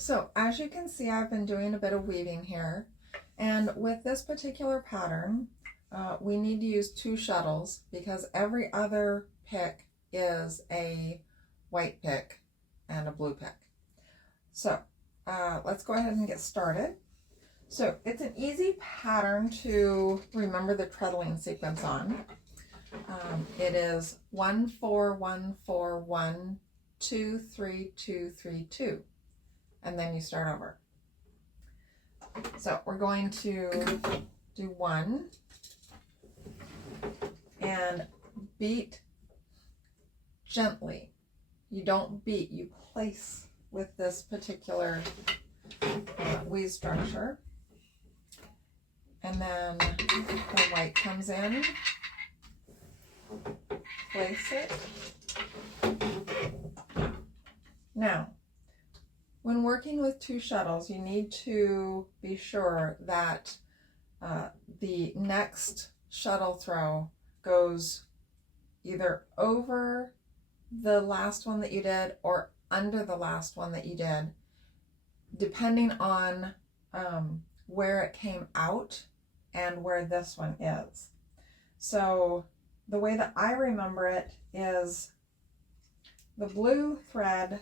So as you can see, I've been doing a bit of weaving here, and with this particular pattern, we need to use 2 shuttles because every other pick is a white pick and a blue pick. So let's go ahead and get started. So it's an easy pattern to remember the treadling sequence on. It is 1 4 1 4 1 2 3 2 3 2, and then you start over. So we're going to do 1 and beat gently. You don't beat, you place with this particular weave structure, and then the white comes in, place it. Now, when working with 2 shuttles, you need to be sure that the next shuttle throw goes either over the last one that you did or under the last one that you did, depending on where it came out and where this one is. So the way that I remember it is the blue thread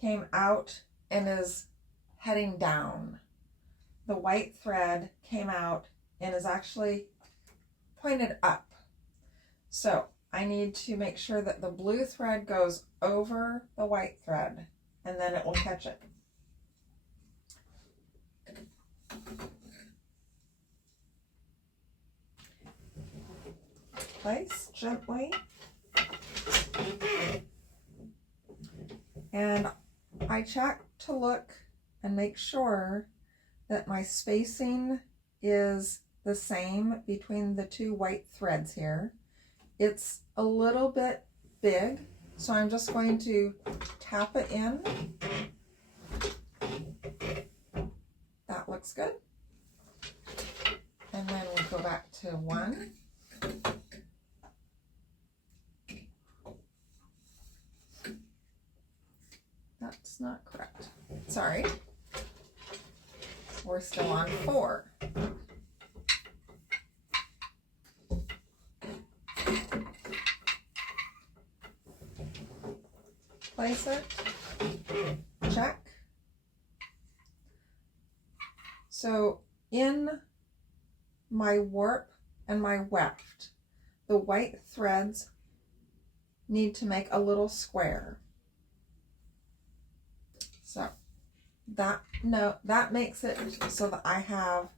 came out and is heading down. The white thread came out and is actually pointed up. So I need to make sure that the blue thread goes over the white thread, and then it will catch it. Place gently. And I check to look and make sure that my spacing is the same between the 2 white threads here. It's a little bit big, so I'm just going to tap it in. That looks good. And then we go back to 1. That's not correct. Sorry. We're still on 4. Place it, check. So in my warp and my weft, the white threads need to make a little square. So that makes it so that I have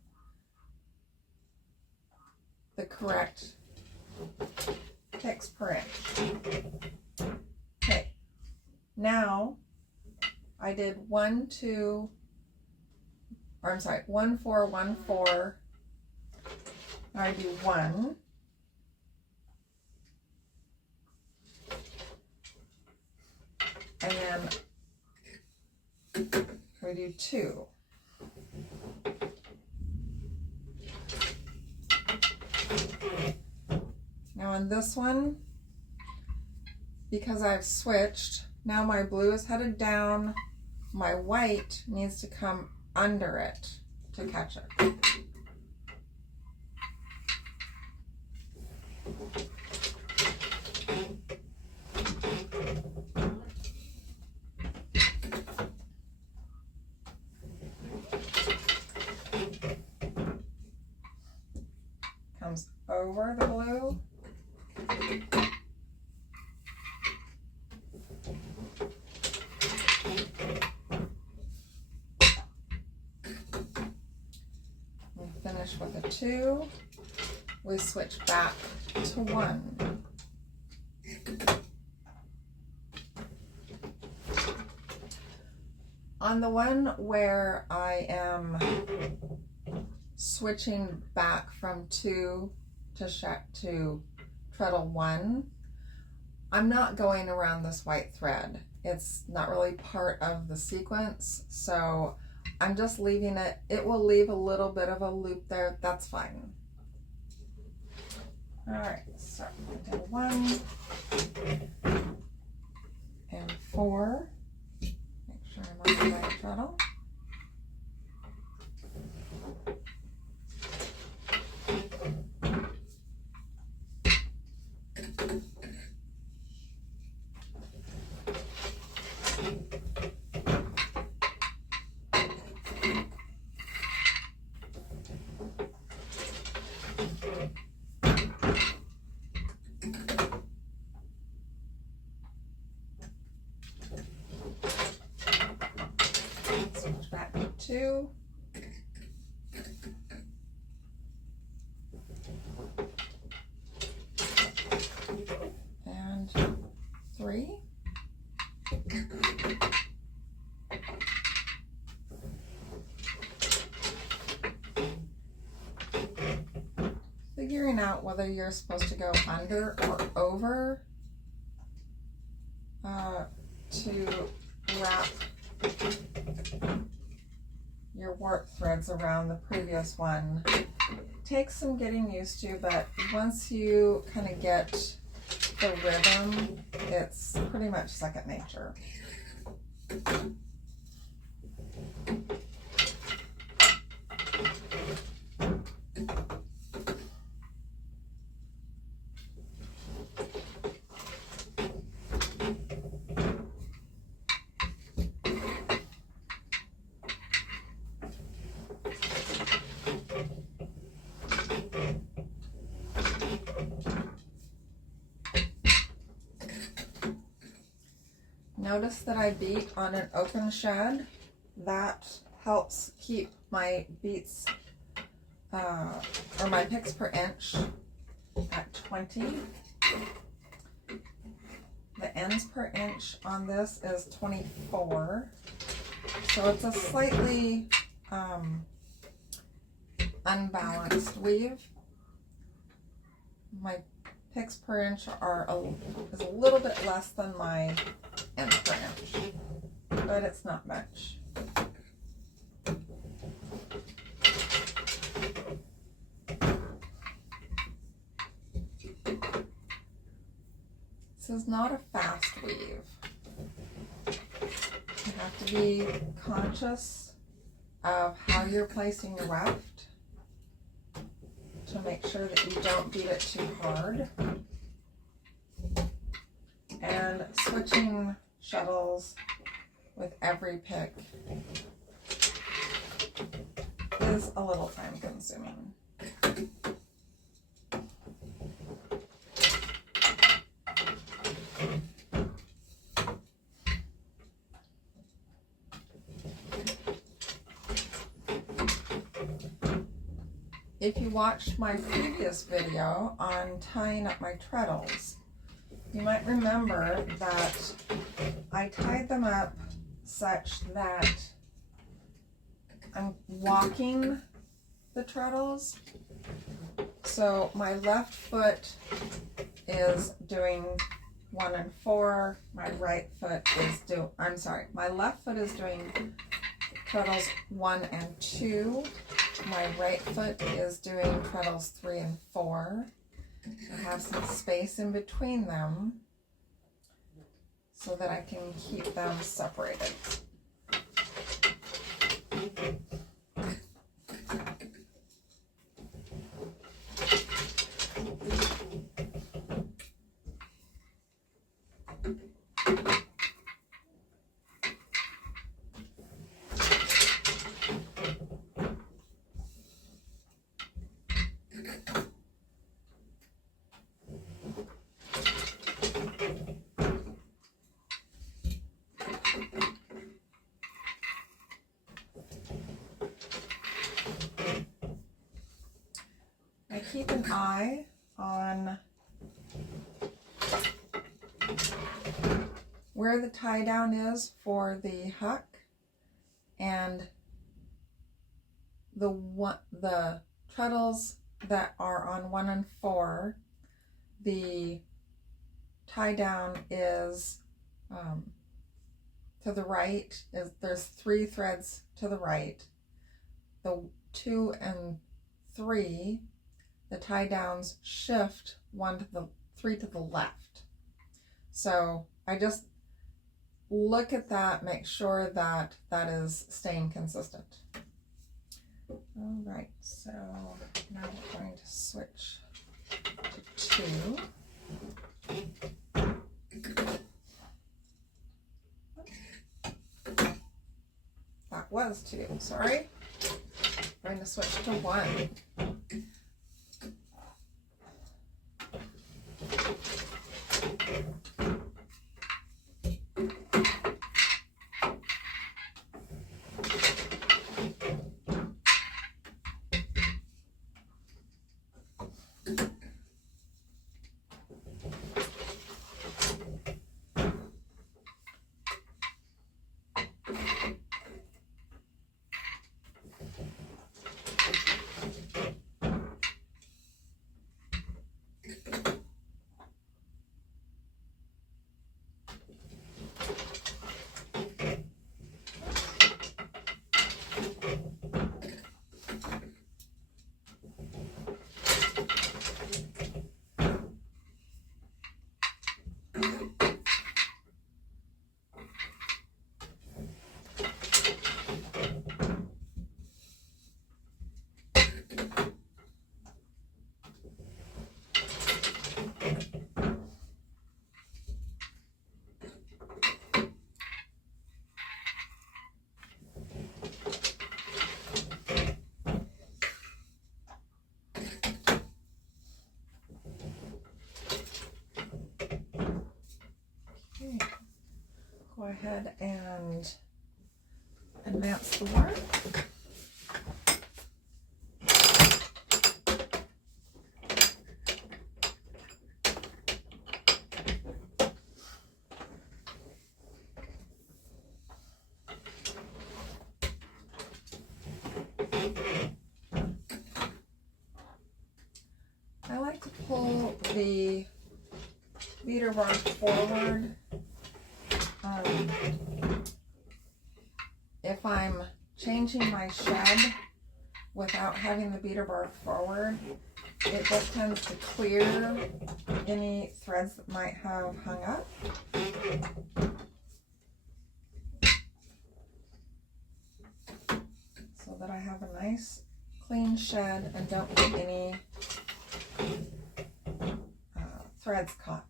the correct picks per inch. Okay, now I did 1 4 1 4. Now I do 1. And then we do 2. Now in this one, because I've switched, now my blue is headed down, my white needs to come under it to catch it. Comes over the blue. We finish with a 2. We switch back to 1. On the one where I am switching back from 2 to treadle 1, I'm not going around this white thread. It's not really part of the sequence, so I'm just leaving it. It will leave a little bit of a loop there. That's fine. All right, so I did 1 and 4. Make sure sure I'm on the right treadle. Switch back to 2. And 3. Figuring out whether you're supposed to go under or over to wrap your warp threads around the previous one. Takes some getting used to, but once you kind of get the rhythm, it's pretty much second nature. Notice that I beat on an open shed. That helps keep my beats or my picks per inch at 20. The ends per inch on this is 24. So it's a slightly unbalanced weave. My picks per inch is a little bit less than my ends per inch, but it's not much. This is not a fast weave. You have to be conscious of how you're placing your weft to make sure that you don't beat it too hard. And switching shuttles with every pick is a little time consuming. If you watched my previous video on tying up my treadles, you might remember that I tied them up such that I'm walking the treadles. So my left foot is doing 1 and 4. My right foot is my left foot is doing treadles 1 and 2. My right foot is doing treadles 3 and 4. I have some space in between them so that I can keep them separated. Keep an eye on where the tie down is for the Huck, and the treadles that are on 1 and 4, the tie down is to the right. There's 3 threads to the right. The 2 and 3, the tie downs shift 3 to the left. So I just look at that, make sure that that is staying consistent. All right, so now we're going to switch to 2. That was 2, sorry. I'm going to switch to 1. Go ahead and advance the work. I like to pull the beater bar forward. If I'm changing my shed without having the beater bar forward, it just tends to clear any threads that might have hung up. So that I have a nice clean shed and don't get any threads caught.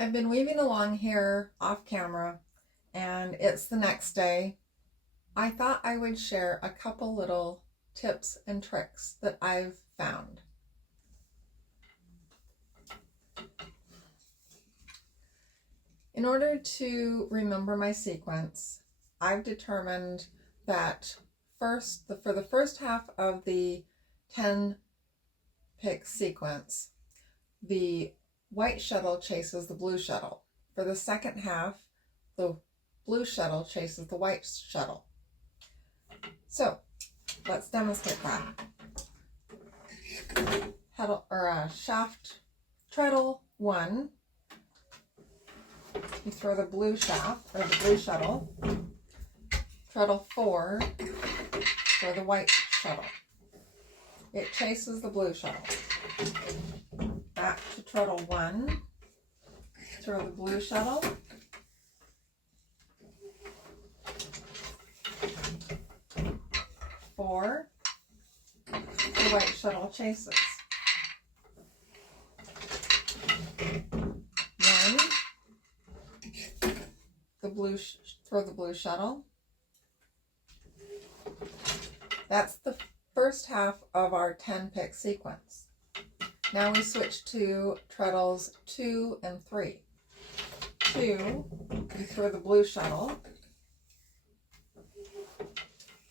I've been weaving along here off camera, and it's the next day. I thought I would share a couple little tips and tricks that I've found. In order to remember my sequence, I've determined that for the first half of the 10 pick sequence, the white shuttle chases the blue shuttle. For the second half, the blue shuttle chases the white shuttle. So let's demonstrate that. Shaft treadle 1, you throw the blue shaft or the blue shuttle. Treadle 4, throw the white shuttle. It chases the blue shuttle. Back to treadle 1, throw the blue shuttle. Four, the white shuttle chases. 1, throw the blue shuttle. That's the first half of our 10 pick sequence. Now we switch to treadles 2 and 3. 2, you throw the blue shuttle.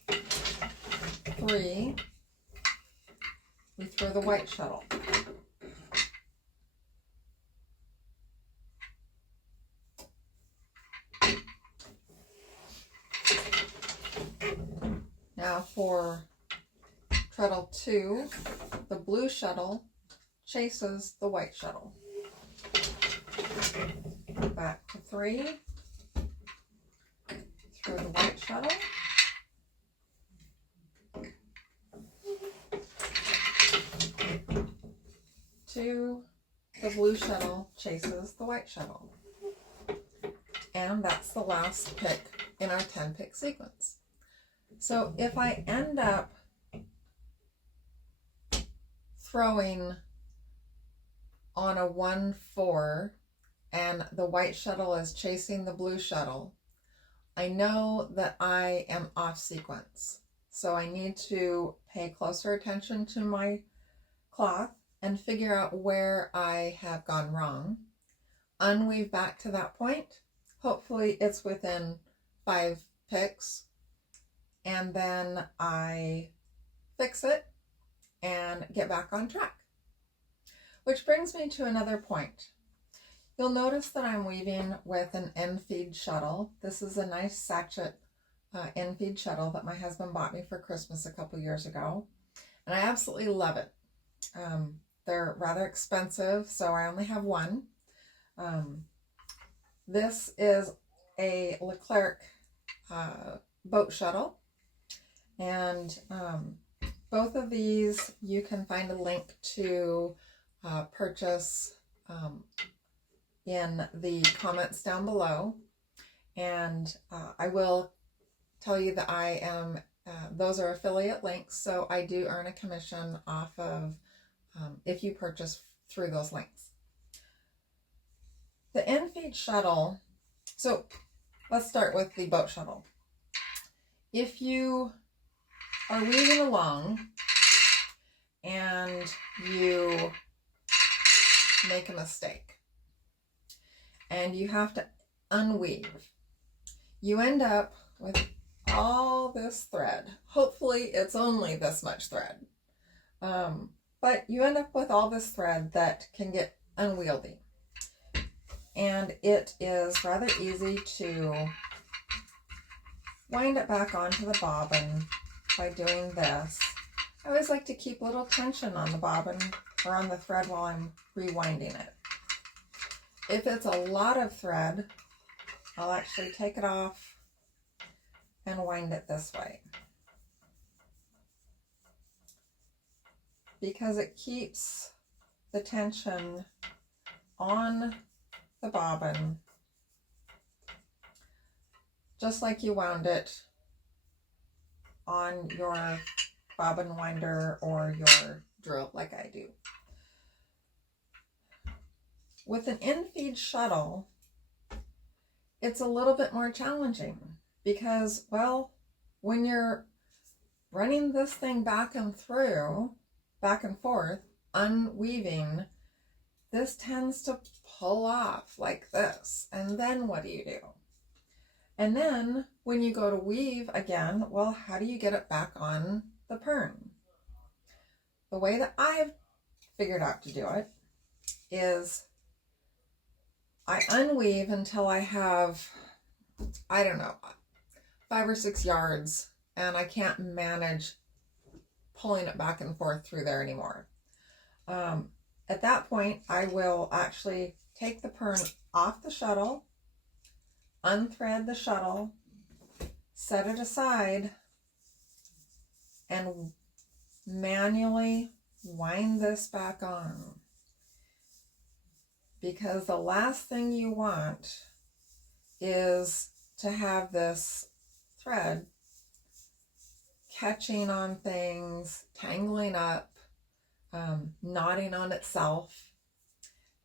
3, we throw the white shuttle. Now for treadle 2, the blue shuttle chases the white shuttle. Back to 3, throw the white shuttle. 2, the blue shuttle chases the white shuttle. And that's the last pick in our 10 pick sequence. So if I end up throwing on a 1-4 and the white shuttle is chasing the blue shuttle, I know that I am off sequence. So I need to pay closer attention to my cloth and figure out where I have gone wrong. Unweave back to that point. Hopefully it's within 5 picks. And then I fix it and get back on track. Which brings me to another point. You'll notice that I'm weaving with an end feed shuttle. This is a nice sachet end feed shuttle that my husband bought me for Christmas a couple years ago. And I absolutely love it. They're rather expensive, so I only have one. This is a Leclerc boat shuttle. And both of these you can find a link to purchase in the comments down below. And I will tell you that I am, those are affiliate links, so I do earn a commission off of if you purchase through those links. The end feed shuttle, so let's start with the boat shuttle. If you are weaving along and you make a mistake and you have to unweave, you end up with all this thread. Hopefully it's only this much thread, but you end up with all this thread that can get unwieldy, and it is rather easy to wind it back onto the bobbin by doing this. I always like to keep a little tension on the bobbin or on the thread while I'm rewinding it. If it's a lot of thread, I'll actually take it off and wind it this way, because it keeps the tension on the bobbin just like you wound it on your bobbin winder or your drill, like I do. with an in-feed shuttle, it's a little bit more challenging because, well, when you're running this thing back and forth, unweaving, this tends to pull off like this. And then what do you do? And then when you go to weave again, well, how do you get it back on the pern? The way that I've figured out to do it is I unweave until I have, I don't know, 5 or 6 yards, and I can't manage pulling it back and forth through there anymore. At that point, I will actually take the pern off the shuttle, unthread the shuttle, set it aside, and manually wind this back on. Because the last thing you want is to have this thread catching on things, tangling up, knotting on itself,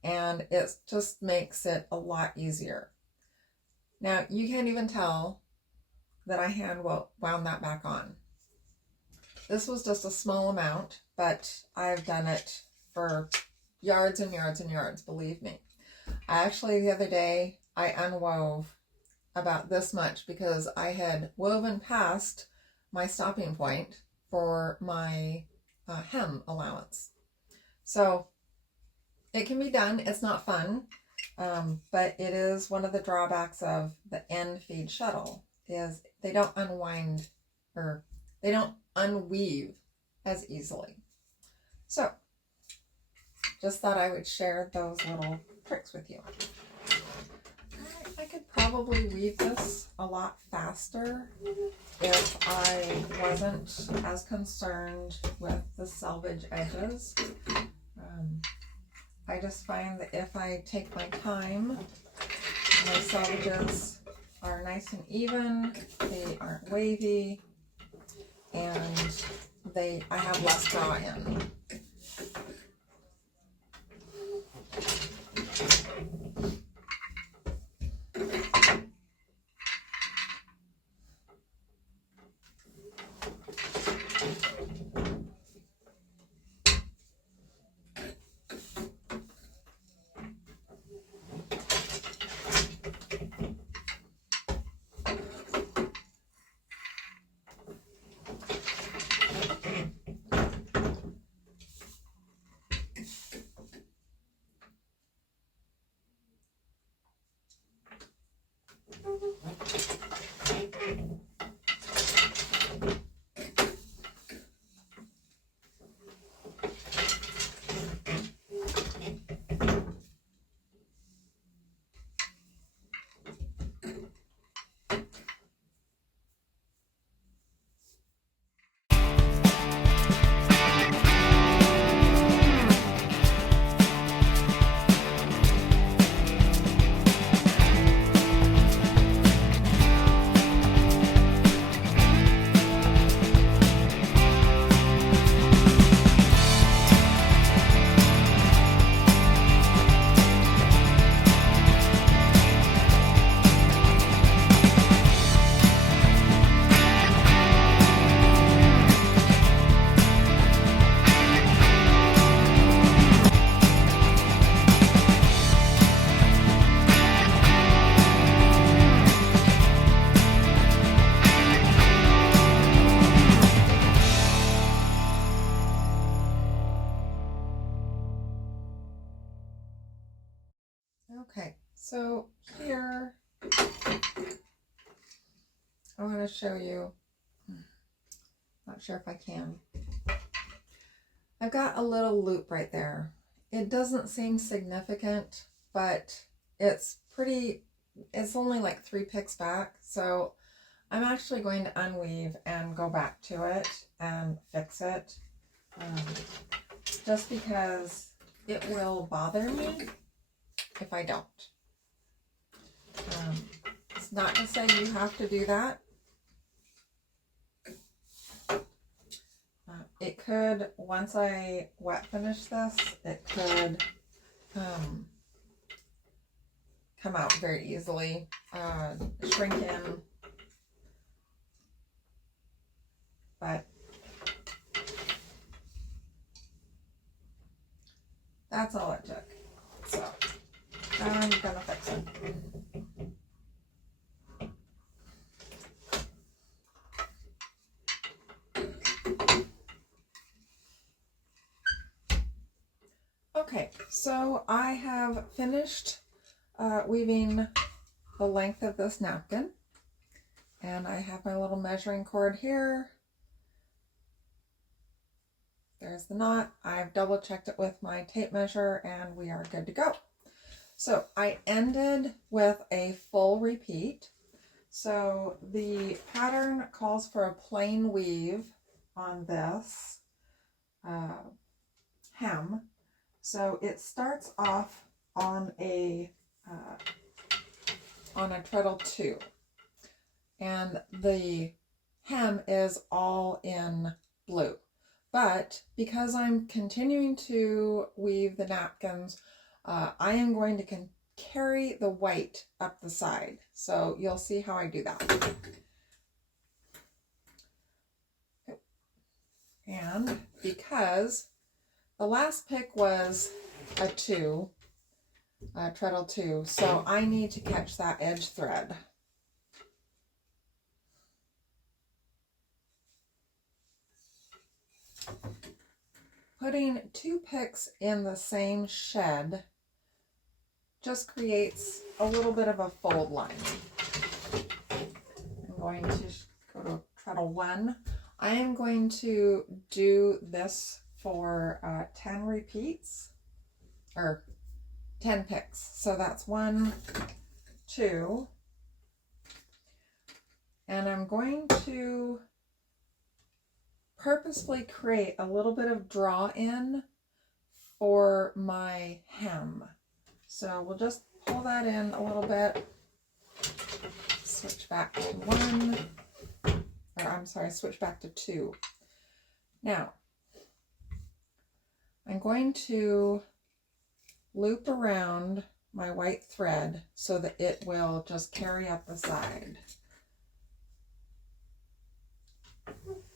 and it just makes it a lot easier. Now, you can't even tell that I hand wound that back on. This was just a small amount, but I've done it for yards and yards and yards, believe me. Actually, the other day, I unwove about this much because I had woven past my stopping point for my hem allowance. So it can be done. It's not fun, but it is one of the drawbacks of the end feed shuttle is they don't unwind or they don't unweave as easily. So just thought I would share those little tricks with you. I could probably weave this a lot faster if I wasn't as concerned with the selvage edges. I just find that if I take my time, my selvages are nice and even, they aren't wavy, and I have less draw in. Okay, so here I want to show you, not sure if I can. I've got a little loop right there. It doesn't seem significant, but it's only like 3 picks back. So I'm actually going to unweave and go back to it and fix it. Just because it will bother me if I don't. It's not to say you have to do that. It could, once I wet finish this, it could come out very easily, shrink in, but that's all it took. So I'm gonna fix it. Okay, so I have finished weaving the length of this napkin, and I have my little measuring cord here. There's the knot. I've double checked it with my tape measure and we are good to go. So I ended with a full repeat. So the pattern calls for a plain weave on this hem. So it starts off on a treadle 2, and the hem is all in blue. But because I'm continuing to weave the napkins, I am going to carry the white up the side. So you'll see how I do that. And because the last pick was a 2, treadle 2, so I need to catch that edge thread. Putting 2 picks in the same shed just creates a little bit of a fold line. I'm going to go to treadle 1. I am going to do this for 10 repeats, or 10 picks. So that's 1, 2, and I'm going to purposefully create a little bit of draw in for my hem. So we'll just pull that in a little bit, switch back to 1, or I'm sorry, switch back to 2. Now, I'm going to loop around my white thread so that it will just carry up the side.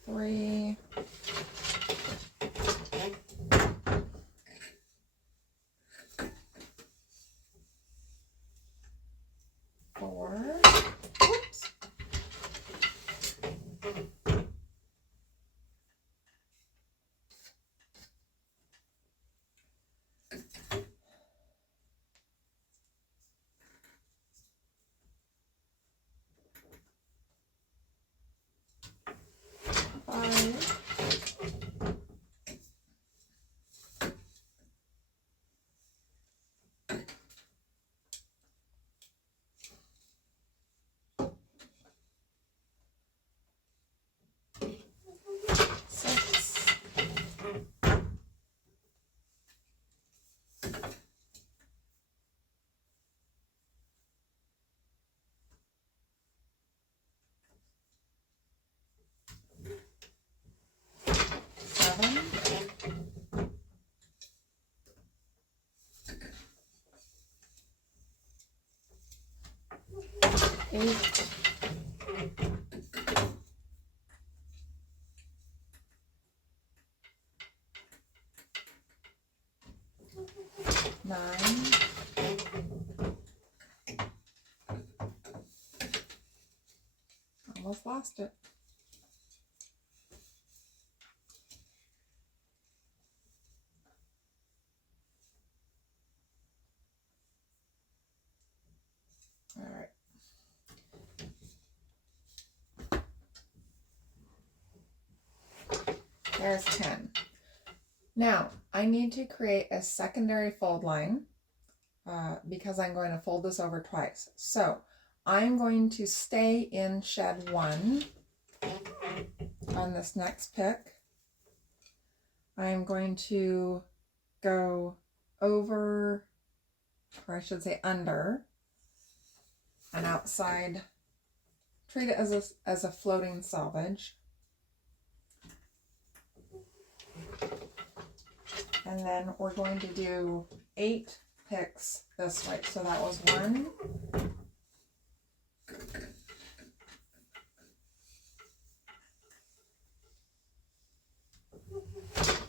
3, 4, whoops, 5, 6, 7, 8, 9, almost lost it. All right. There's 10. Now, I need to create a secondary fold line because I'm going to fold this over twice. So, I'm going to stay in shed 1 on this next pick. I'm going to go over, or I should say under, an outside, treat it as a floating selvage. And then we're going to do 8 picks this way. So that was 1,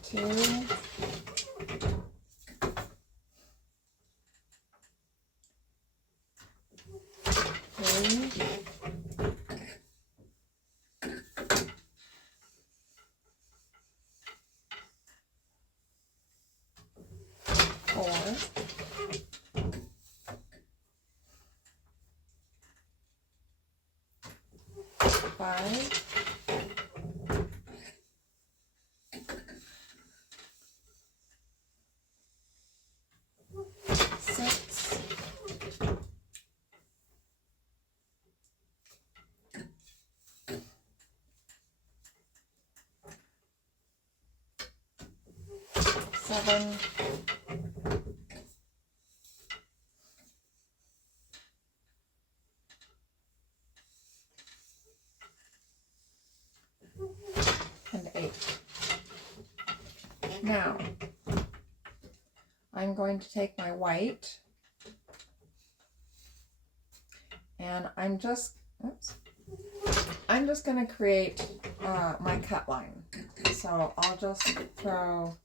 2, 3, 4, 5, 6, 7, 8. Now, I'm going to take my white and I'm just going to create my cut line. So I'll just throw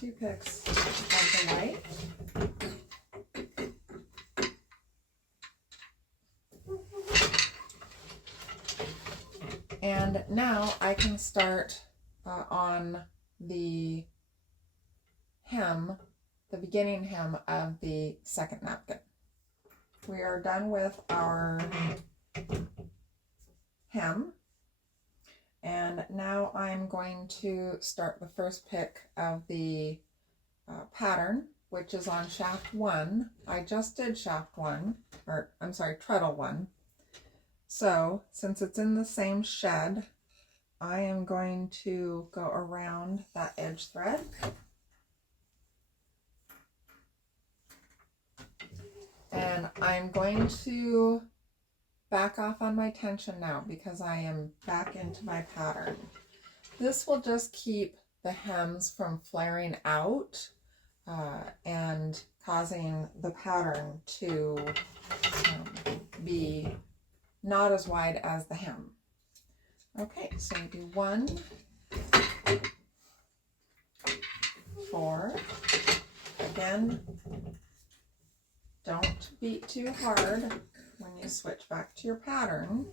2 picks of the white. And now I can start on the hem, the beginning hem of the second napkin. We are done with our hem. And now I'm going to start the first pick of the pattern, which is on shaft 1. I just did shaft 1, or I'm sorry, treadle 1. So since it's in the same shed, I am going to go around that edge thread. And I'm going to back off on my tension now because I am back into my pattern. This will just keep the hems from flaring out and causing the pattern to be not as wide as the hem. Okay, so we do 1, 4. Again, don't beat too hard when you switch back to your pattern.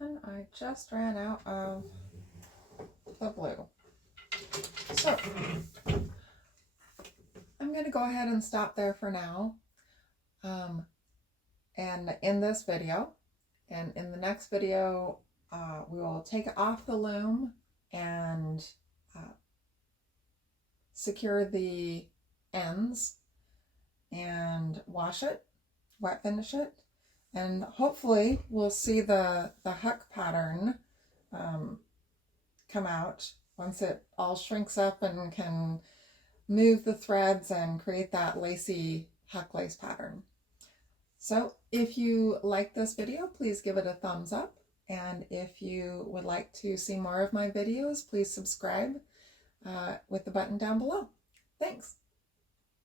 And I just ran out of the blue. So I'm going to go ahead and stop there for now. And in this video, and in the next video, we will take off the loom and secure the ends and wash it, wet finish it, and hopefully we'll see the Huck pattern come out once it all shrinks up and can move the threads and create that lacy Huck lace pattern. So if you like this video, please give it a thumbs up. And if you would like to see more of my videos, please subscribe with the button down below. Thanks.